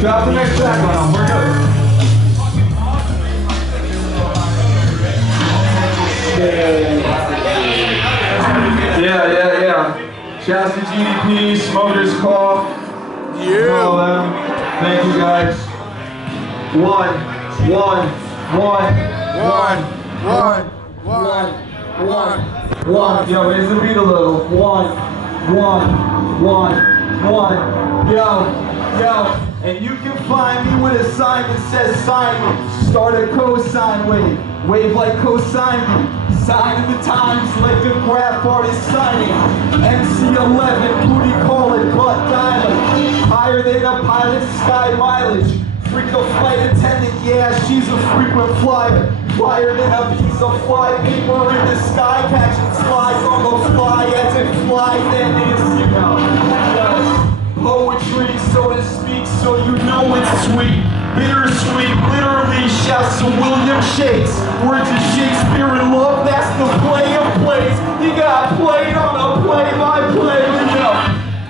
Drop the next track on them. We're good. Yeah. Shouts to GDP, Smokers Cough. Yeah. All them. Thank you guys. One. Yo, raise the beat a little. One. Yo. And you can find me with a sign that says sign me. Start a cosign wave. Wave like cosign me. Sign of the times like a graph artist signing. MC11, booty call it butt diamond. Higher than a pilot's sky mileage. Freak a flight attendant, yeah, she's a frequent flyer. Flyer than a piece of fly paper in the sky. Catching slides on the fly as it flies, then it's, poetry, so to speak, so you know it's sweet. Bittersweet, literally shouts to William Shakes. Words of Shakespeare in love, that's the play of plays. He got played on a play-by-play,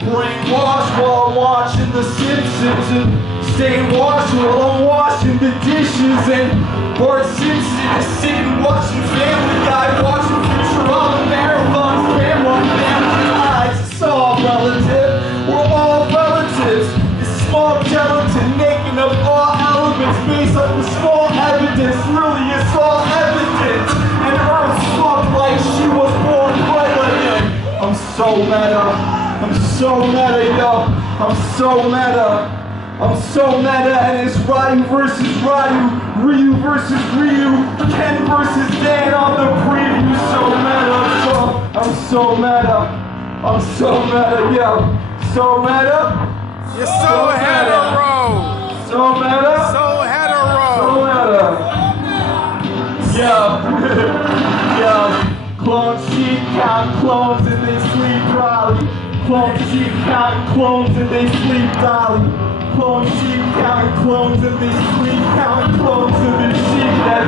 brainwashed while watching The Simpsons and staying washed while I'm washing the dishes. And Bart Simpson is sitting watching Family Guy, watching Futurama marathons, family eyes. It's all relative, we're all relatives. It's small gelatin making up all elements based on the small evidence. Really, it's all evidence. And Earth's fucked like she was born pregnant. I'm so meta, yo. I'm so meta, and it's Ryu versus Ryu, Ryu versus Ryu, Ken versus Dan on the preview. So meta, I'm so meta, yo. So meta. You're so hetero. So meta. Yo. Clone sheep count clones and they sleep Raleigh. Clone sheep count clones and they sleep Dolly. Clone sheep count clones and they sleep count clones and they sheep that